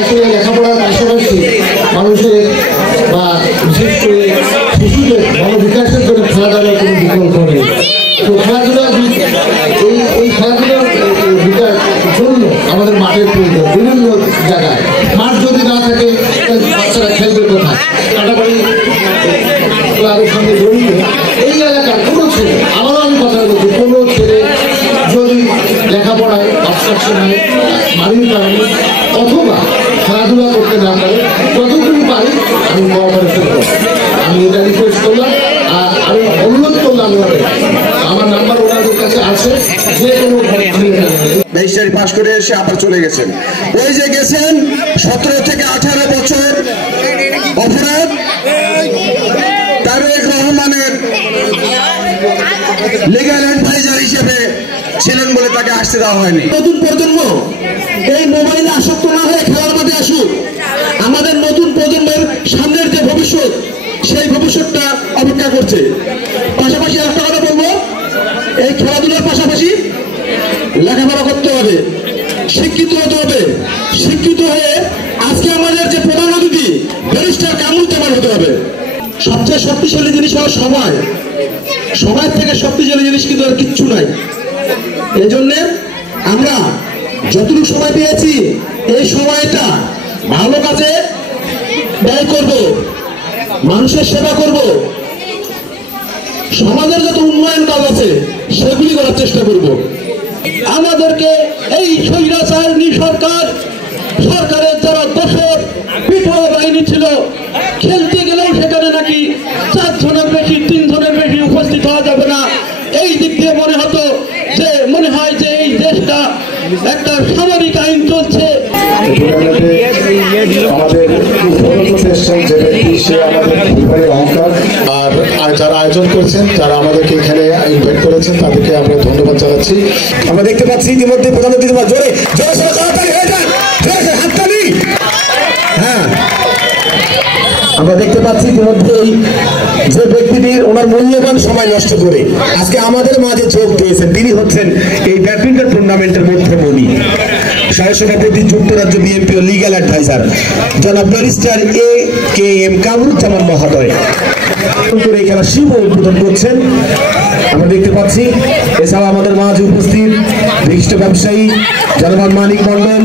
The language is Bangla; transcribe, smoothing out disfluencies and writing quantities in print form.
আসলে লেখাপড়ার পাশাপাশি মানুষের বা বিশেষ করে শিশুদের মনোবিকাশের জন্য খেলাধুলার কোনো বিকল্প নেই। তো খেলাধুলার এই খেলাধুলার জন্য আমাদের মাঠের প্রয়োজন বিভিন্ন জায়গায়। মাঠ যদি না থাকে বাচ্চারা খেলবে কোথায়? কাটাবাড়ি ক্লাবের সঙ্গে জড়িত এই এলাকার কোনো ছেলে, আবারও আমি কথা বলছি, কোনো ছেলে যদি লেখাপড়ায় অবস্ট্রাকশন হয় মানির কারণে অথবা খেলাধুলা করতে না পারে, যতটুকু পারি আমি কোঅপারেশন করব। আমি এটা রিকোয়েস্ট করলাম আর আমি অনুরোধ করলাম আমার নাম্বার ওনাদের কাছে আছে, যে কোনো ম্যাজিস্ট্রেট পাশ করে এসে আবার চলে গেছেন। ওই যে গেছেন 17 থেকে 18 বছর অপরাধ তারেক রহমানের লিগ্যাল অ্যাডভাইজার হিসেবে ছিলেন বলে তাকে আসতে দেওয়া হয়নি। নতুন প্রজন্ম এই মোবাইলে আসক্ত না হয়ে খেলার মাঠে আসুক। আমাদের নতুন প্রজন্মের সামনের যে ভবিষ্যৎ, সেই ভবিষ্যৎটা অপেক্ষা করছে। পাশাপাশি একটা কথা বলবো, এই খেলাধুলার পাশাপাশি লেখাপড়া করতে হবে, শিক্ষিত হতে হবে। শিক্ষিত হয়ে আজকে আমাদের যে প্রধান অতিথি ব্যারিস্টার কামরুজ্জামান হতে হবে। সবচেয়ে শক্তিশালী জিনিস হলো সময়। সময় থেকে শক্তিশালী জিনিস কিন্তু আর কিচ্ছু নাই। এই জন্যে আমরা যতটুকু সময় পেয়েছি এই সময়টা ভালো কাজে ব্যয় করব, মানুষের সেবা করব, সমাজের যত উন্নয়ন কাজ আছে সেগুলি করার চেষ্টা করব। আমাদেরকে এই স্বৈরাচারী সরকারের যারা দোষর পিঠোয়া বাহিনী ছিল, খেলতে গেলেও সেখানে নাকি 4 জনের বেশি 3 জনের বেশি উপস্থিত হওয়া যাবে না। এই দিক দিয়ে মনে হয় যে এই দেশটা একটা সামরিক আইন চলছে। আর যারা আয়োজন করেছেন, যারা আমাদেরকে এখানে ইনভাইট করেছেন, তাদেরকে আমরা ধন্যবাদ জানাচ্ছি। আমরা দেখতে পাচ্ছি ইতিমধ্যে প্রধান অতিথি জোরে হ্যাঁ, আমরা দেখতে পাচ্ছি ইতিমধ্যেই যে ব্যক্তিটির ওনার মূল্যবান সময় নষ্ট করে আজকে আমাদের মাঝে যোগ দিয়েছেন, তিনি হচ্ছেন এই ব্যাডমিন্টন টুর্নামেন্টের মধ্যমণি, সহসভাপতি যুক্তরাজ্য বিএনপি ও লিগ্যাল অ্যাডভাইজার জনাব ব্যারিস্টার AKM কামরুজ্জামান মহোদয় এই খেলা শিব উদ্বোধন করছেন। আমরা দেখতে পাচ্ছি এছাড়া আমাদের মাঝে উপস্থিত বিশিষ্ট ব্যবসায়ী জনাব মানিক মন্ডল।